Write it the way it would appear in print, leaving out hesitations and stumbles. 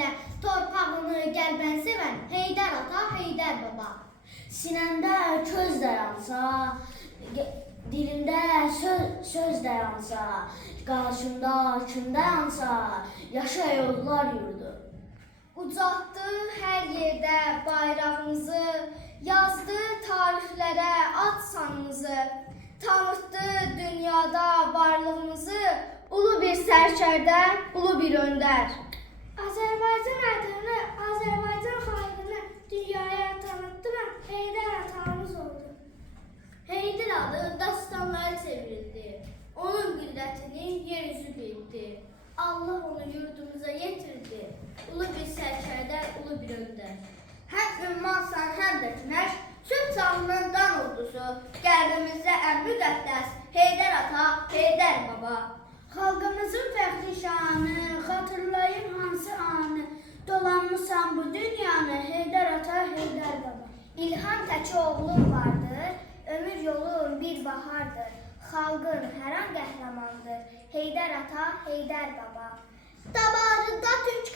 ilə torpağını qəlbən sevən Heydər ata, Heydər baba. Sinəndə köz dayansa, dilində söz dayansa, qarşında kim dayansa, yaşa yollar yurdu. Ucaltdı hər yerdə bayrağımızı, yazdı tarixlərə ad sanımızı, tanıtdı dünyada varlığımızı, ulu bir sərkərdə, ulu bir öndər. Azərbaycan adını, Azərbaycan xalqını dünyaya tanıttıran Heydər atamız oldu. Heydər adı dastanlara çevrildi, onun qüdrətini yeryüzü bildi. Allah onu yurdumuza yetirdi, ulu bir sərkərdə, ulu bir öndər. Həm ümmansan, həm də günəş, süd çağının dan ordusu, qəlbimizdə ən müqəddəs Heydər ata, Heydər baba. Xalqımızın fəxri şanı, xatırlayın hansı anı, dolanmışsan bu dünyanı Heydər ata, Heydər baba. İlham təki oğlum vardır, ömür yolun bir bahardır. Xalqın hər an qəhrəmandır, Heydər ata, Heydər baba. Dabarında türk